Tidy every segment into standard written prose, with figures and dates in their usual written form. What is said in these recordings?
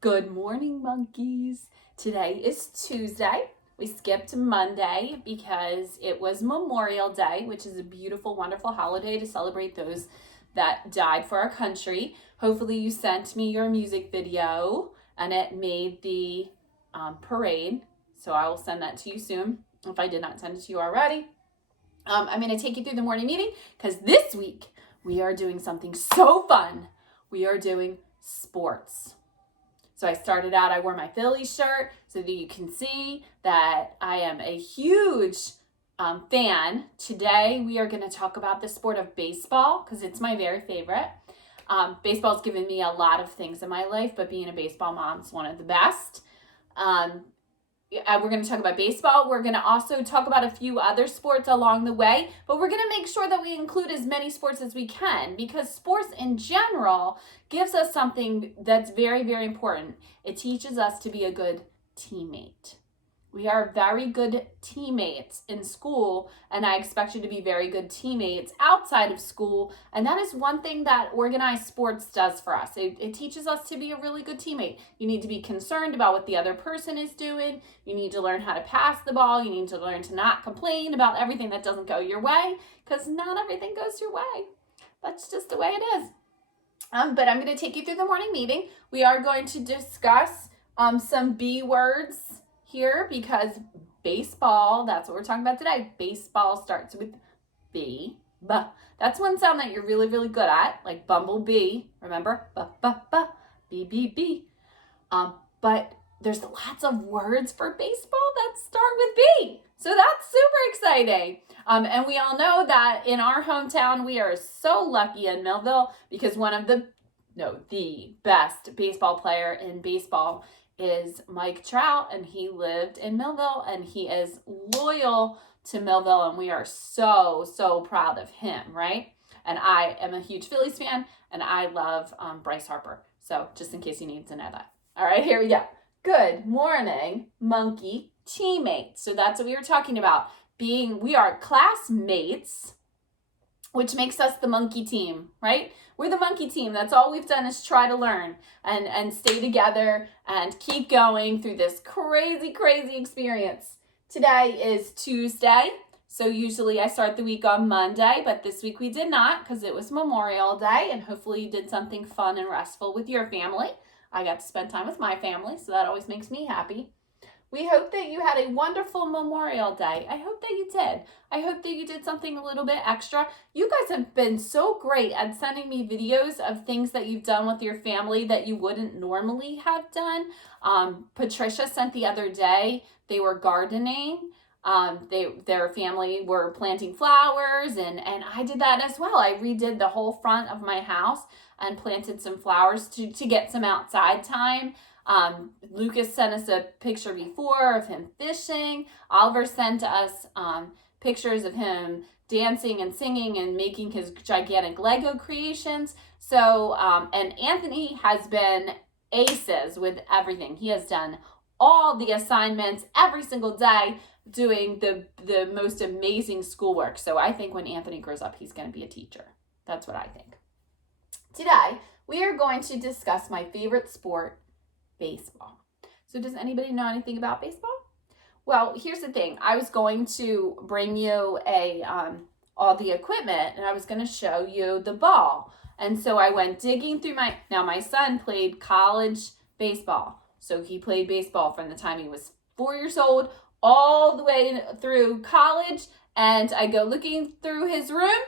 Good morning, monkeys. Today is Tuesday. We skipped Monday because it was Memorial Day, which is a beautiful, wonderful holiday to celebrate those that died for our country. Hopefully you sent me your music video and it made the parade. So I will send that to you soon if I did not send it to you already. I'm going to take you through the morning meeting because this week we are doing something so fun. We are doing sports. So I wore my Phillies shirt so that you can see that I am a huge fan. Today we are going to talk about the sport of baseball because it's my very favorite. Baseball's given me a lot of things in my life, but being a baseball mom is one of the best. We're going to talk about baseball. We're going to also talk about a few other sports along the way, but we're going to make sure that we include as many sports as we can because sports in general gives us something that's very, very important. It teaches us to be a good teammate. We are very good teammates in school, and I expect you to be very good teammates outside of school. And that is one thing that organized sports does for us. It teaches us to be a really good teammate. You need to be concerned about what the other person is doing. You need to learn how to pass the ball. You need to learn to not complain about everything that doesn't go your way, because not everything goes your way. That's just the way it is. But I'm going to take you through the morning meeting. We are going to discuss some B words here because baseball, that's what we're talking about today. Baseball starts with B. B. That's one sound that you're really, really good at, like bumblebee. Remember? B, b, b, b, b, b. But there's lots of words for baseball that start with B. So that's super exciting. And we all know that in our hometown, we are so lucky in Millville because the best baseball player in baseball is Mike Trout, and he lived in Millville, and he is loyal to Millville, and we are so, so proud of him, right? And I am a huge Phillies fan, and I love Bryce Harper. So just in case you need to know that. All right, here we go. Good morning, monkey teammates. So that's what we were talking about. We are classmates, which makes us the monkey team, right? We're the monkey team. That's all we've done is try to learn and stay together and keep going through this crazy, crazy experience. Today is Tuesday, so usually I start the week on Monday, but this week we did not because it was Memorial Day, and hopefully you did something fun and restful with your family. I got to spend time with my family, so that always makes me happy. We hope that you had a wonderful Memorial Day. I hope that you did. I hope that you did something a little bit extra. You guys have been so great at sending me videos of things that you've done with your family that you wouldn't normally have done. Patricia sent the other day, they were gardening. Their family were planting flowers, and I did that as well. I redid the whole front of my house and planted some flowers to get some outside time. Lucas sent us a picture before of him fishing. Oliver sent us pictures of him dancing and singing and making his gigantic Lego creations. So, and Anthony has been aces with everything. He has done all the assignments every single day, doing the most amazing schoolwork. So I think when Anthony grows up, he's going to be a teacher. That's what I think. Today, we are going to discuss my favorite sport, baseball. So does anybody know anything about baseball? Well, here's the thing. I was going to bring you all the equipment, and I was going to show you the ball. And so I went digging through my son played college baseball. So he played baseball from the time he was 4 years old all the way through college. And I go looking through his room.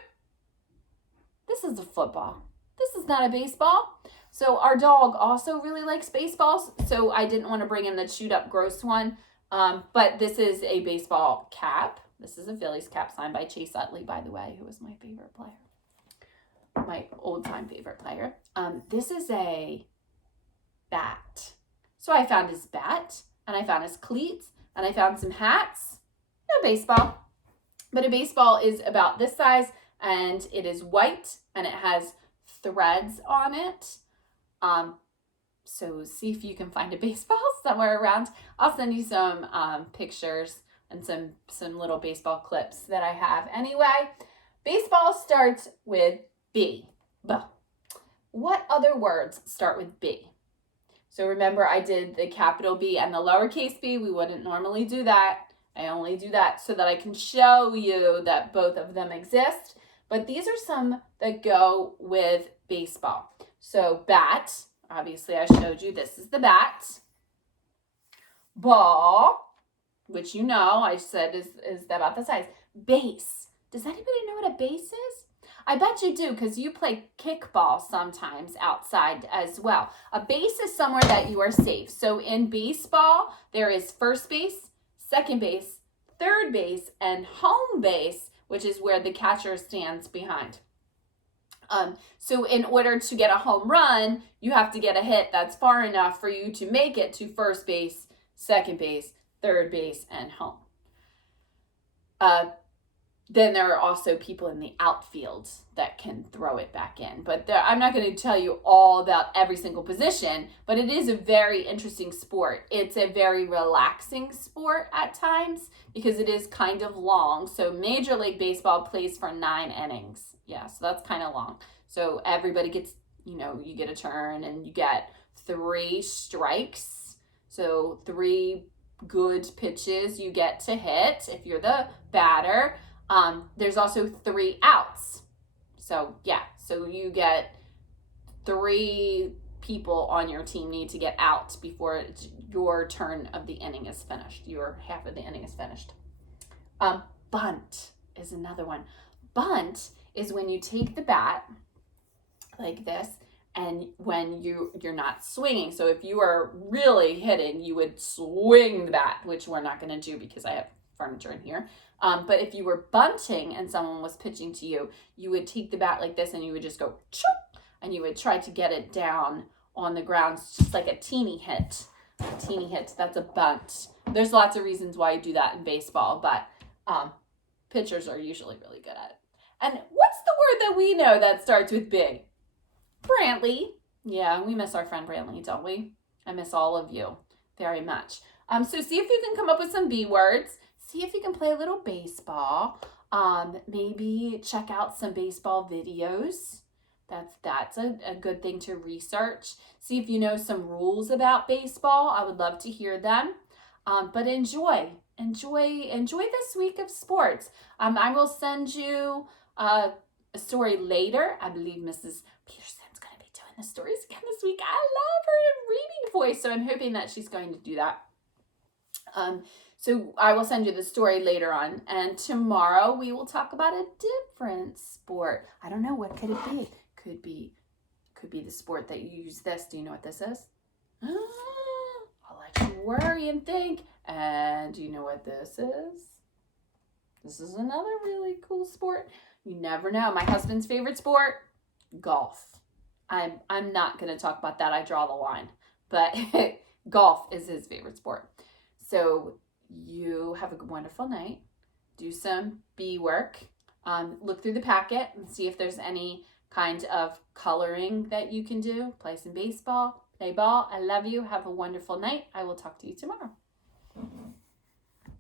This is a football. This is not a baseball. So our dog also really likes baseballs, so I didn't want to bring in the chewed up gross one. But this is a baseball cap. This is a Phillies cap signed by Chase Utley, by the way, who was my favorite player. My old-time favorite player. This is a bat. So I found his bat, and I found his cleats, and I found some hats. No baseball. But a baseball is about this size, and it is white, and it has threads on it. So see if you can find a baseball somewhere around. I'll send you some pictures and some little baseball clips that I have. Anyway, baseball starts with B. B. What other words start with B? So remember, I did the capital B and the lowercase b. We wouldn't normally do that. I only do that so that I can show you that both of them exist. But these are some that go with baseball. So bat, obviously I showed you, this is the bat. Ball, which you know I said is about the size. Base. Does anybody know what a base is? I bet you do, because you play kickball sometimes outside as well. A base is somewhere that you are safe. So in baseball, there is first base, second base, third base, and home base, which is where the catcher stands behind. So in order to get a home run, you have to get a hit that's far enough for you to make it to first base, second base, third base, and home. Then there are also people in the outfield that can throw it back in. But I'm not going to tell you all about every single position, but it is a very interesting sport. It's a very relaxing sport at times because it is kind of long. So Major League Baseball plays for 9 innings. Yeah, so that's kind of long. So everybody gets, you get a turn and you get 3 strikes. So 3 good pitches you get to hit if you're the batter. There's also 3 outs. So you get 3 people on your team need to get out before your turn of the inning is finished. Your half of the inning is finished. Bunt is another one. Bunt is when you take the bat like this, and when you're not swinging. So if you are really hitting, you would swing the bat, which we're not going to do because I have furniture in here. But if you were bunting and someone was pitching to you, you would take the bat like this and you would just go choo, and you would try to get it down on the ground. It's just like a teeny hit. That's a bunt. There's lots of reasons why you do that in baseball, but pitchers are usually really good at it. And what's the word that we know that starts with B? Brantley. Yeah, we miss our friend Brantley, don't we? I miss all of you very much. So see if you can come up with some B words. See if you can play a little baseball. Maybe check out some baseball videos. That's a good thing to research. See if you know some rules about baseball. I would love to hear them. But enjoy this week of sports. I will send you a story later. I believe Mrs. Peterson's going to be doing the stories again this week. I love her reading voice, so I'm hoping that she's going to do that. So I will send you the story later on. And tomorrow we will talk about a different sport. I don't know, what could it be? Could be the sport that you use this. Do you know what this is? I'll let you worry and think. And do you know what this is? This is another really cool sport. You never know. My husband's favorite sport, golf. I'm not going to talk about that. I draw the line. But golf is his favorite sport. So you have a wonderful night. Do some B work. Look through the packet and see if there's any kind of coloring that you can do. Play some baseball, play ball. I love you. Have a wonderful night. I will talk to you tomorrow.